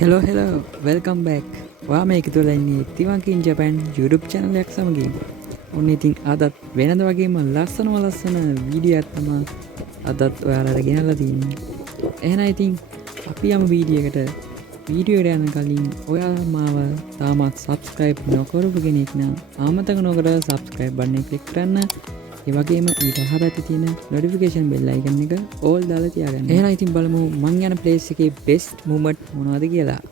Hello welcome back. ඔයා මේක තුළ ඉන්නේ තිවන්කින් ජපන් YouTube channel එකක් සමගින්. ඔන්න ඉතින් අදත් වෙනද වගේම ලස්සන වීඩියෝ එකක් තමයි අදත් ඔයාලට ගෙනල්ලා තින්නේ. එහෙනම් ඉතින් අපි යමු වීඩියෝ එකට යන්න කලින් ඔයා මාව තාමත් subscribe නොකරපු කෙනෙක් නම් ආමතක නොකර subscribe button එක click කරන්න. ඒ වගේම ඊට එහා පැත්තේ තියෙන notification bell icon එක all දාලා තියාගන්න. එහෙනම් ඉතින් බලමු මං යන place එකේ best moment මොනවද කියලා.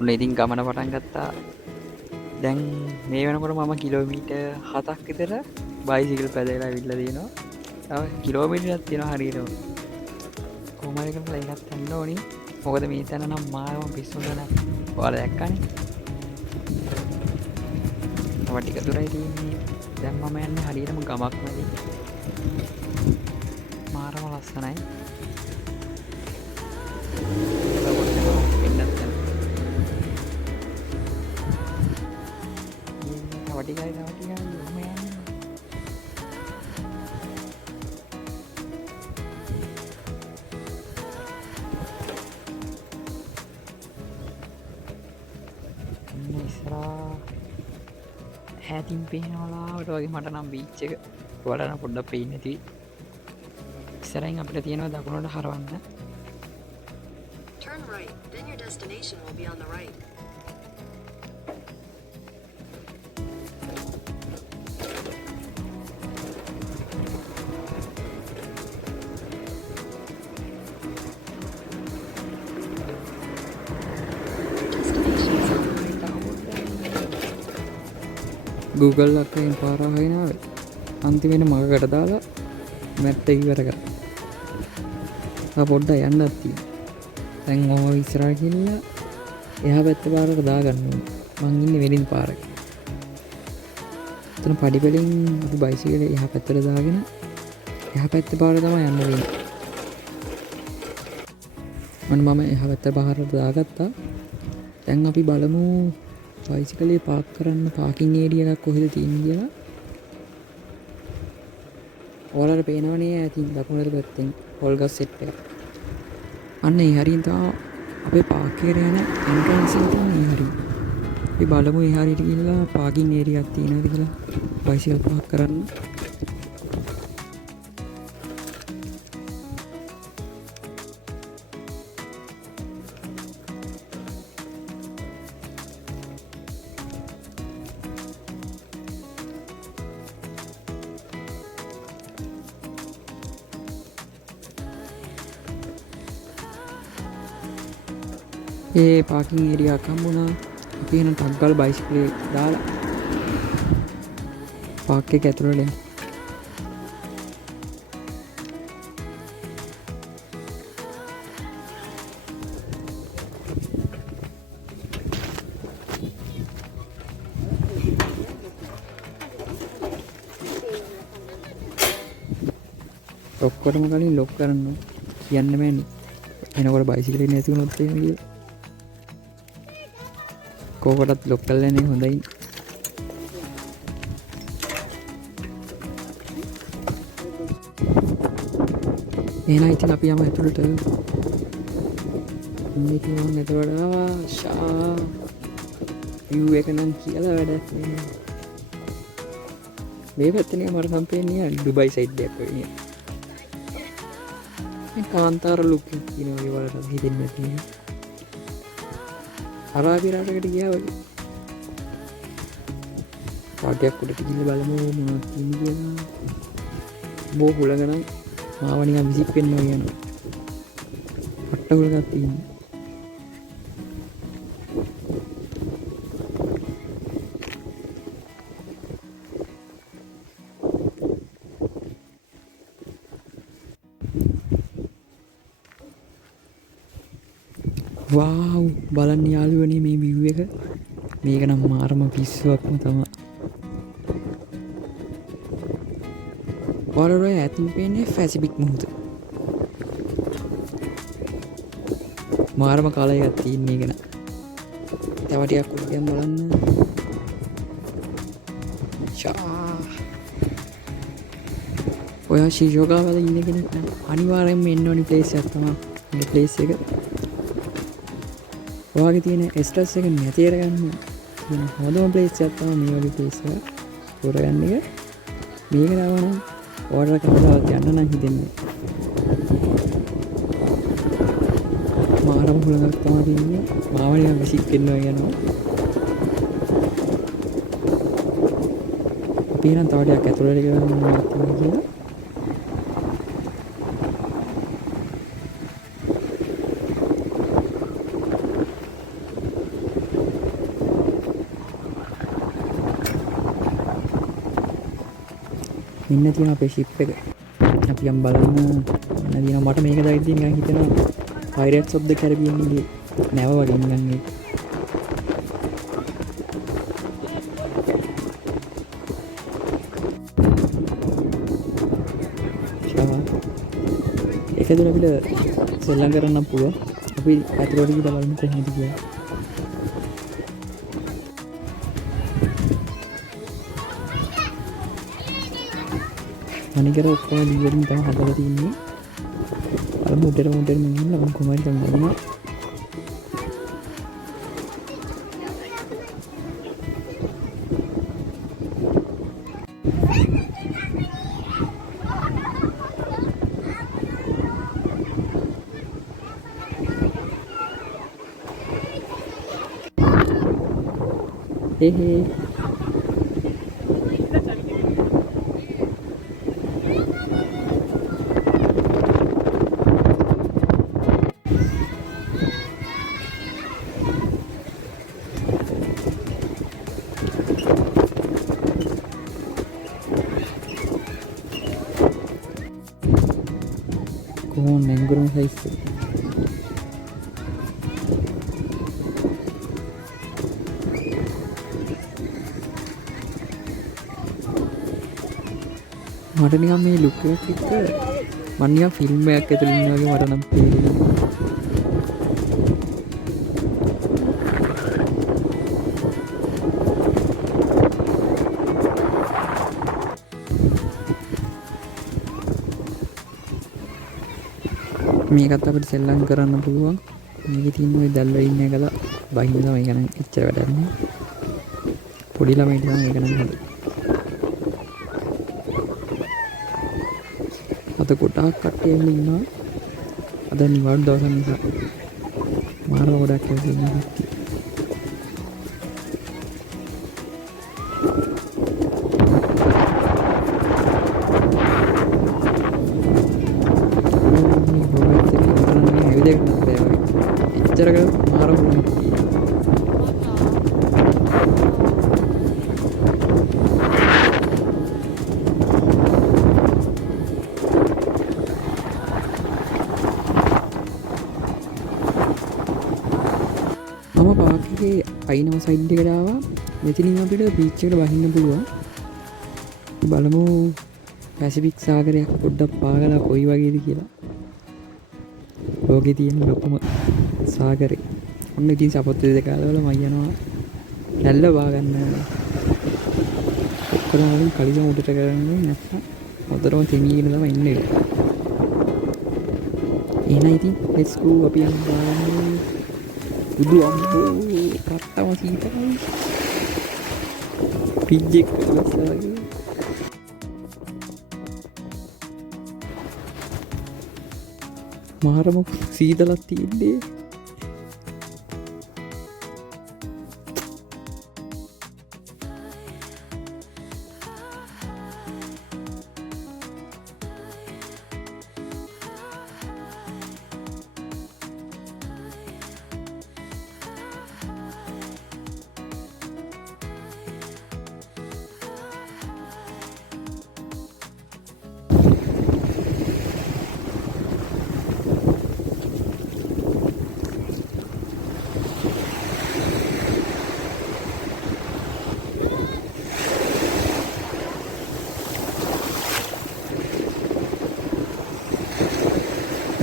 ඔන්න ඉතින් ගමන පටන් ගත්තා. දැන් මේ වෙනකොට මම කිලෝමීටර් 7ක් විතර බයිසිකල් පැදලා ඇවිල්ලා තියෙනවා. තව කිලෝමීටරයක් තියෙනවා හරියට. කොහොම හරි කරලා ඒකත් යන්න ඕනි. මොකද මේ තැන නම් මාරම පිස්සු ගන්න. ඔයාලා දැක්කනේ. තව ටික දුරයි තියෙන්නේ. දැන් මම යන්නේ හරියටම ගමක් මැදි. මාරම ලස්සනයි. Tiga lumayan. Ini Isra heading pehnaala ඔය වගේ මට නම් බීච් එක ඔයාලා නම් පොඩ්ඩක් පේන්නේ නැති. ඉස්සරහින් අපිට තියෙනවා දකුණට හරවන්න. Turn right, then your destination will be on the right. Google අක්කෙන් පාර හොයනවා. අන්තිමේට මගකට දාලා මැප් එක ඉවර කරා. ආ පොඩ්ඩක් යන්නත් තියෙනවා. දැන් ඔය ඉස්සරහ ගිහිල්ලා එහා පැත්තේ පාරකට දාගන්න ඕනේ. මං ඉන්නේ වෙලින් පාරක. එතන පඩිපෙලින් අපි බයිසිකලේ එහා පැත්තට දාගෙන එහා පැත්තේ පාර තමයි යන්න වෙන්නේ. මම එහා පැත්තේ පාරට දාගත්තා. දැන් අපි බලමු බයිසිකලේ පාක් කරන්න පාකින් ඒරියා එකක් කොහෙද තියෙන්නේ කියලා. ඔයාලට පේනවනේ ඇතින් දකුණට පැත්තෙන් හොල්ගස් සෙට් එක. අන්න ඒ හරියෙන් තමයි අපේ පාක් ඒරියා යන එන්ට්‍රන්ස් එක තියෙන්නේ ඒ හරිය. අපි බලමු ඒ හරියට ගිහිල්ලා පාකින් ඒරියා එකක් තියෙනවද කියලා බයිසිකල් පාක් කරන්න. ඒ පාකින් ඒරියා එකක් හම්බුණා. අපි එහෙනම් ටක් ගාලා බයිසිකලේ දාලා පාක් එක ඇතුළට යමු. ඔක්කොටම කලින් ලොක් කරන්න කියන්න බෑනේ. එනකොට බයිසිකලේ නැති වුණොත් එහෙම කියලා. කෝකටත් ලොක් කරලා යන්නේ හොඳයි. එහෙනම් ඉතින් අපි යමු ඇතුළට. මේක නම් ඇතුළට ආවා. ෂා view එක නම් කියලා වැඩක් නෑ. මේ පැත්තේ මට සම්පේන්නේ ඩුබයි සයිඩ් එකක් වගේ. මේ කාන්තාර ලුක් එක කියනවා ඒ වලට හිතෙන්නේ නැති. අරාබි රටකට ගියා වගේ. පාටයක් උඩට ගිහින් බලමු මොනවද තියෙන්නේ කියලා. බෝ හුලඟනම් මාව නිකන් විසික් වෙන්න වගේ යනවා. පට්ටකුල එකක් තියෙනවා. වාව් බලන්න යාළුවනේ මේ view එක. මේක නම් මාරම පිස්සුවක්ම තමයි. ඔයාලට ඈතින් පේන්නේ පැසිෆික් මුහුද. මාරම කලර් එකක් තියෙන මේක න. තව ටිකක් උඩ ගියන් බලන්න. ඔයා ශිෂෝගා වල ඉන්න කෙනෙක් නම් අනිවාර්යෙන්ම එන්න ඕනි ප්ලේස් එකක් තමයි මේ ප්ලේස් එක. ඔයාගේ තියෙන ස්ට්‍රෙස් එක නැති කරගන්න තියෙන හොඳම ප්ලේස් එකක් තමයි මේ වගේ ප්ලේස් එක. තෝරගන්න එක. මේක දාවනම් ඔයාලට කවදාවත් යන්න නම් හිතෙන්නේ. මාරම හුලඟක් තමයි තියෙන්නේ. මාව නිකන් විසික් වෙනවා කියනවා. අපි නම් තව ටිකක් ඇතුළට ගිහලා මොනවද තියෙන්නේ කියලා. මෙන්න තියෙන අපේ ෂිප් එක. අපි යම් බලන්න මෙන්න තියෙනවා. මට මේක දැක්කදී නිකන් හිතෙනවා Pirates of the Caribbean එකේ නැව වගේ නිකන් ඒක. ඒකද අපිට සෙල්ලම් කරන්න පුළුවන්. අපි ඇතුළට ගිහලා බලමු කොහොමද කියලා. අනිකර ඔක්කොම දීවලින් තමයි හදලා තියෙන්නේ. අර මුටර මම ගිහින් මම කොහමද තමයි. හේ කොහොම නැංගුරම සයිස් එක. මට නිකන් මේ ලුක් එක එක්ක මම නිකන් ෆිල්ම් එකක් ඇතුළේ ඉන්නා වගේ මට නම් තේරෙනවා. මේකත් අපිට සෙල්ලම් කරන්න පුළුවන්. මේකේ තියෙන ওই දැල්වල ඉන්න එකලා බහින්න තමයි ගන්න එච්චර වැඩක් නෑ. පොඩි ළමයිට තමයි මේක නම් හොඳ. අද කොටක් කට්ටියම ඉන්නවා. අද නිවාඩු දවසක් නිසා මාරම ගොඩක් කැවිලි ඉන්නවා. එච්චරක මාරම වුණා. මම පාක් එකේ අයිනම සයිඩ් එකට ආවා. මෙතනින් අපිට බීච් එකට වහින්න පුළුවන්. බලමු පැසිෆික් සාගරයක් පොඩ්ඩක් පාගලා කොයි වගේද කියලා. ලෝකේ තියෙන ලොකුම සාගරේ. ඔන්න ඉතින් සපොත්තු දෙක අරවල මම යනවා රැල්ල වාගන්න. ඔක්කොම කලිසම උඩට කරන්නේ නැත්නම් හතරම තෙමීගෙන තමයි ඉන්නේ. එහෙනම් ඉතින් let's go අපි යන්න. බුදු අම්මෝ කට්ටම සීතලයි. පිජ්ජෙක් වගේ. මාරම සීතලක් තියෙන්නේ.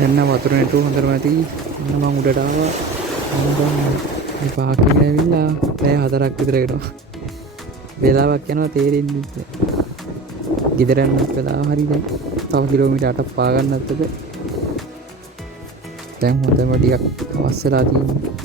එන්න වතුර නැටුව හොඳටම ඇති. එන්න මම උඩට ආවා. මේ පාර්කින් ඇවිල්ලා පැය 4ක් විතර වෙනවා. වෙලාවක් යනවා තේරෙන්නේ නැහැ. ගෙදර යන්නත් වෙලාව හරි දැන්. තව කිලෝමීටර් 8ක් පා ගන්නත් බෑ. දැන් හොඳම ටිකක් අවස් වෙලා තියෙනවා.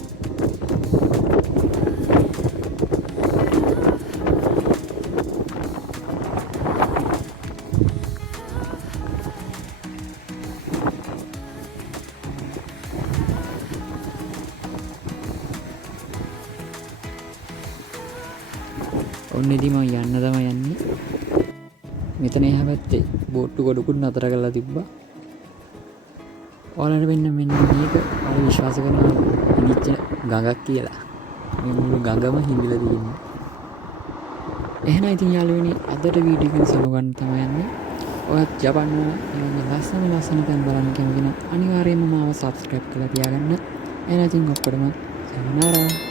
ඔන්න ඉතින් මම යන්න තමයි යන්නේ. මෙතන එහා පැත්තේ බෝට්ටු ගොඩකුත් නතර කරලා තිබ්බා. ඔයාලට මෙන්න මේක ඔයාලා විශ්වාස කරනවා ඉනිච්ච ගඟක් කියලා. මේ මුළු ගඟම හිඳිලා තියෙන්නේ. එහෙනම් ඉතින් යාළුවනේ අදට වීඩියෝ එක සමගන්න තමයි යන්නේ. ඔයත් ජපන් වල ලස්සන තැන් බලන්න කැමති නම් අනිවාර්යයෙන්ම මාව subscribe කරලා තියාගන්න. එහෙනම් ඉතින් ඔක්කොටම සමනාරා.